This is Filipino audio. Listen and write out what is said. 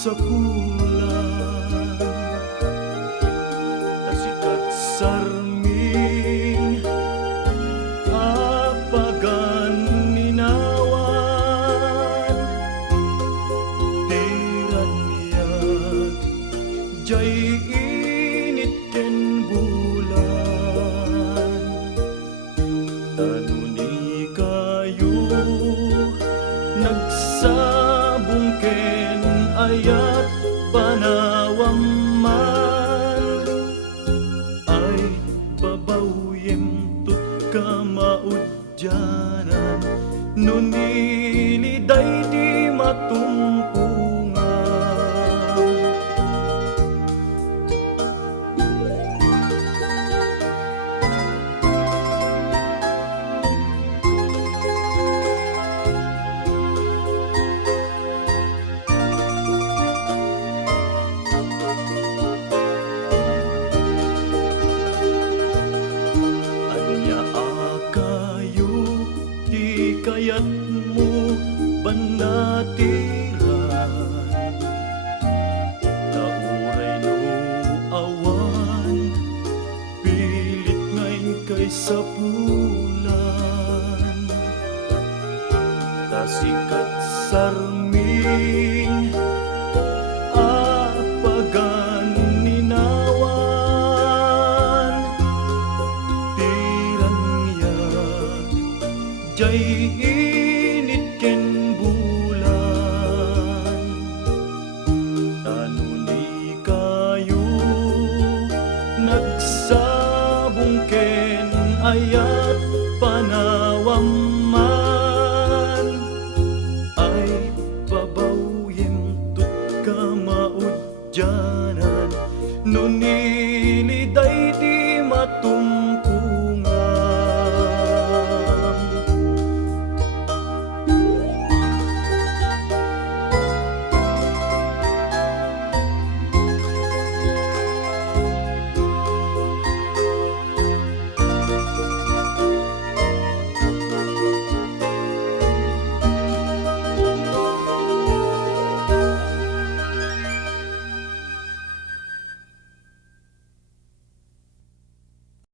isapulan, sika't sarming paganninawan, di raniag diay init ken bulan, Tano ni kayo nagsabong ken ayat Panawam man, ay babawiem tut kamaudianan, no ni liday di matumpungan. Ania kayo di kayatmo bannatiran, uray no awan, pilit ngayon kay isapulan, sika't sarming paganninawan, di raniag diay init ken bulan, Tano ni kayo nagsabong ken ayat Panawam